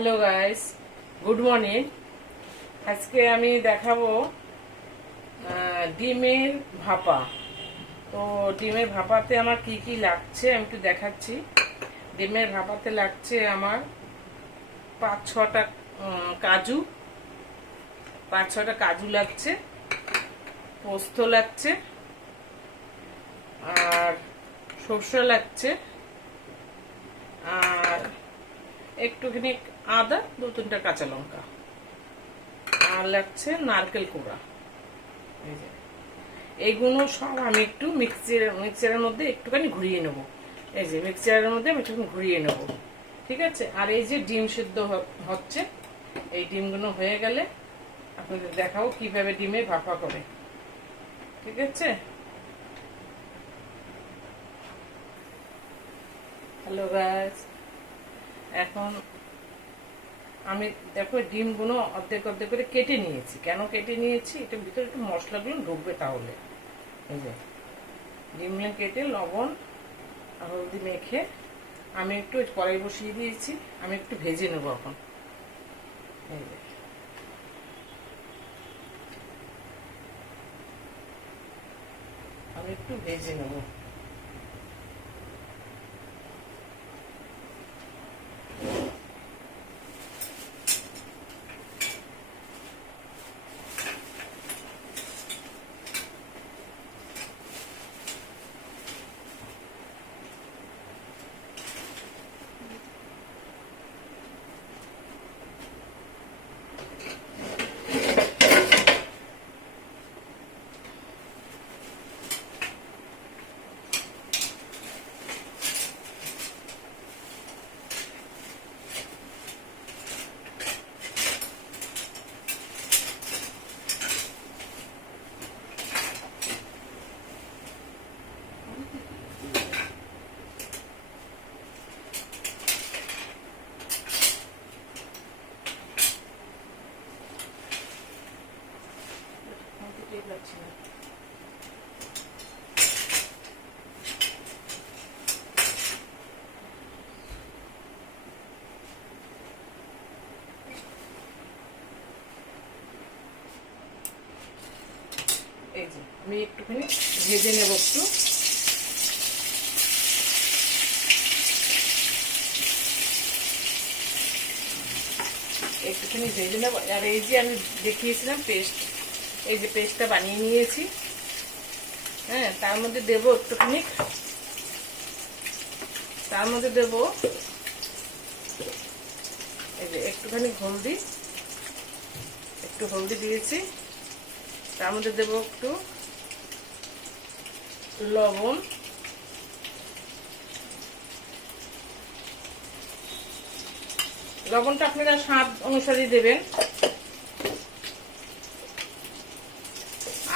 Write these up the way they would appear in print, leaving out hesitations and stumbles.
Hello guys, good morning. আজকে আমি দেখাবো ডিমের ভাপা। তো ডিমের ভাপাতে আমার কি কি লাগছে আমি একটু দেখাচ্ছি। ডিমের ভাপাতে লাগছে আমার 5-6টা কাজু, 5-6টা কাজু লাগছে, পোস্ত লাগছে, আর সরষে লাগছে, আর একটুখানি আদা, 2-3টা কাঁচা লঙ্কা, আর লাগছে নারকেল কোড়া। এইগুলো সব আমি একটু মিক্সচারের মধ্যে একটুখানি ঘুরিয়ে নেব। এই যে মিক্সচারের মধ্যে আমি একটুখানি ঘুরিয়ে নেব, ঠিক আছে। আর এই যে ডিম সিদ্ধ হচ্ছে, এই ডিমগুলো হয়ে গেলে আপনাদের দেখাবো কিভাবে ডিমে ভাপা করে, ঠিক আছে। হ্যালো গাইস, এখন আমি দেখো ডিমগুলো অর্ধেক অর্ধেক করে কেটে নিয়েছি। কেন কেটে নিয়েছি? এটার ভিতরে একটু মশলাগুলো ঢুকবে তাহলে। এই যে ডিমগুলো কেটে লবণ আর হলদি মেখে আমি একটু কড়াই বসিয়ে দিয়েছি, আমি একটু ভেজে নেব এখন। এই যে আমি একটু ভেজে নেব। এই যে আমি একটুখানি ভেজে নেব একটু। একটুখানি ভেজে নেব। আর এই যে আমি দেখিয়েছিলাম পেস্ট, এই যে পেস্টটা বানিয়ে নিয়েছি, হ্যাঁ, তার মধ্যে দেব একটুখানি, তার মধ্যে দেব এই যে একটুখানি হলদি, একটু হলদি দিয়েছি। তার মধ্যে দেব একটু লবণ, লবণটা আপনারা স্বাদ অনুসারে দেবেন।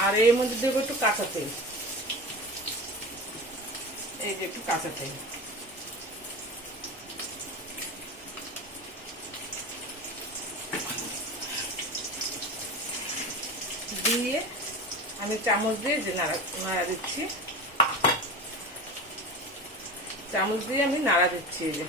আর এর মধ্যে দেবো একটু কাঁচা তেল, এই যে একটু কাঁচা তেল দিয়ে আমি চামচ দিয়ে যে নাড়া দিচ্ছি, চামচ দিয়ে আমি নাড়া দিচ্ছি। এই যে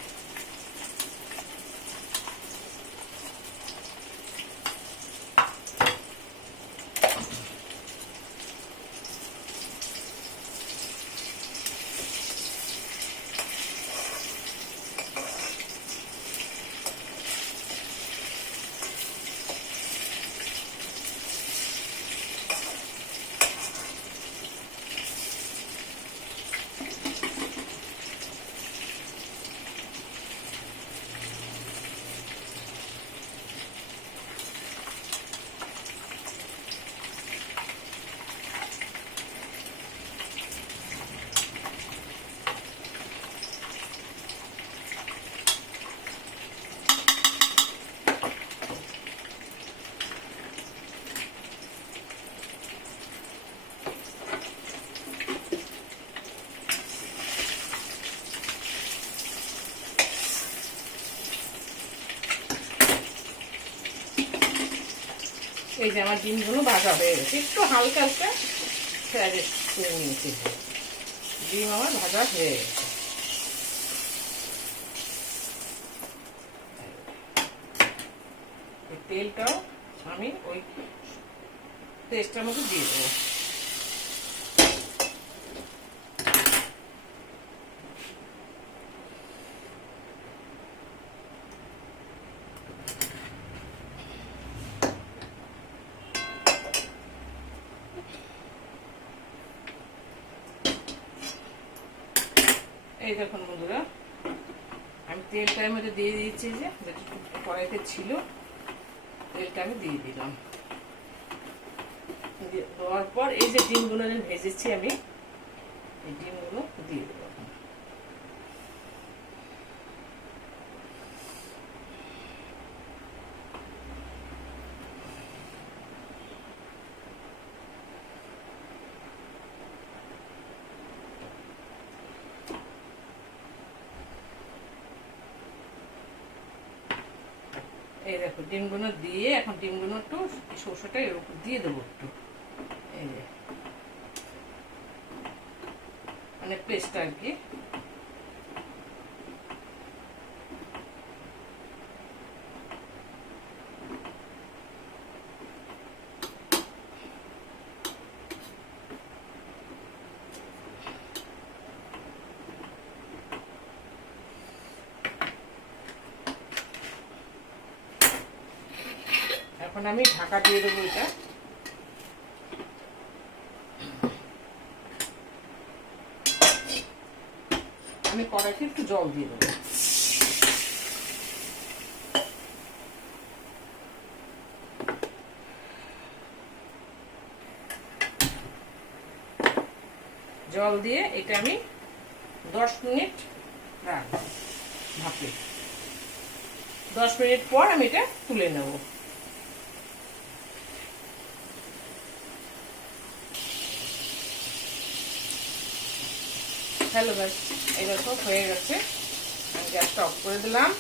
এই যে আমার ডিমগুলো ভাজা হয়ে গেছে, একটু হালকা হালকা ফ্রাই করে নিয়েছি। ডিম আমার ভাজা হয়ে গেছে। তেলটাও আমি ওই পেস্টটার মধ্যে দিয়ে দেবো। এই দেখুন বন্ধুরা, আমি তেলটার মধ্যে দিয়ে দিয়েছি, যে যেটা কড়াইতে ছিল তেলটা আমি দিয়ে দিলাম। দেওয়ার পর এই যে ডিমগুলো ভেজেছি আমি, এই ডিমগুলো দিয়ে দেবো। এই দেখো ডিমগুলো দিয়ে, এখন ডিমগুলো একটু সরষেটা এর উপর দিয়ে দেবো একটু, এই যে মানে পেস্ট আর কি। এখন আমি ঢাকা দিয়ে দেবো এটা। আমি কড়াইতে একটু জল দিয়ে দেবো। জল দিয়ে এটা আমি 10 মিনিট রাখবো ভাপে। 10 মিনিট পর আমি এটা তুলে নেব। হ্যালো গাইস, এবার সব হয়ে গেছে, আমি গ্যাসটা অফ করে দিলাম।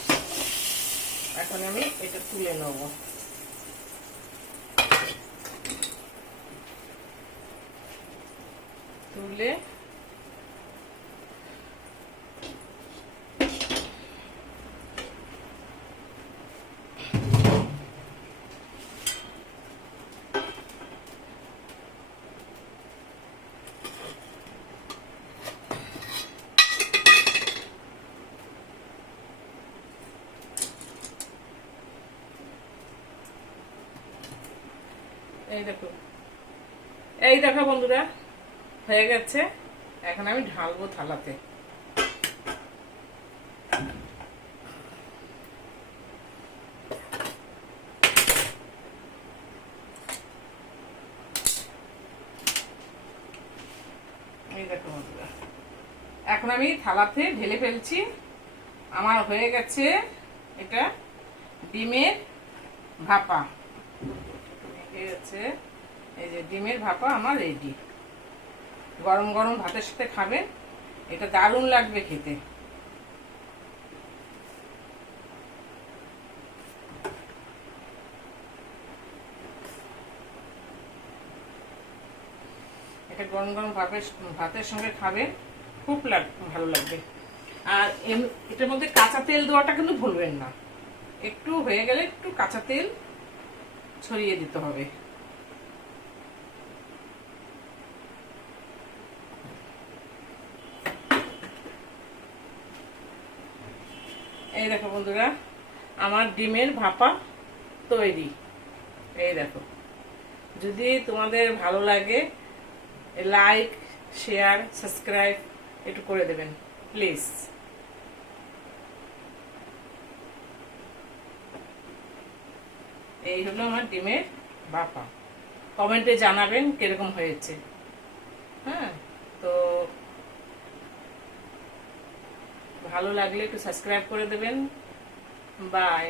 এখন আমি এটা তুলে নেব। তুলে এই দেখো বন্ধুরা, হয়ে গেছে। এখন আমি ঢালবো থালাতে। এই দেখো বন্ধুরা, এখন আমি থালাতে ঢেলে ফেলছি। আমার হয়ে গেছে এটা ডিমের ভাপা। এই যে ডিমের ভাপা আমার রেডি। গরম গরম ভাতের সাথে খাবেন, এটা দারুণ লাগবে খেতে। এটা গরম গরম ভাতের সঙ্গে খাবেন, খুব ভালো লাগবে। আর এটার মধ্যে কাঁচা তেল দেওয়াটা কিন্তু ভুলবেন না। একটু হয়ে গেলে একটু কাঁচা তেল ছড়িয়ে দিতে হবে। এই দেখো বন্ধুরা, আমার ডিমের ভাপা তৈরি। এই দেখো, যদি তোমাদের ভালো লাগে লাইক, শেয়ার, সাবস্ক্রাইব একটু করে দেবেন প্লিজ। এই হলো আমার ডিমের ভাপা। কমেন্টে জানাবেন কিরকম হয়েছে। হ্যাঁ, তো ভালো লাগলে একটু সাবস্ক্রাইব করে দেবেন। বাই।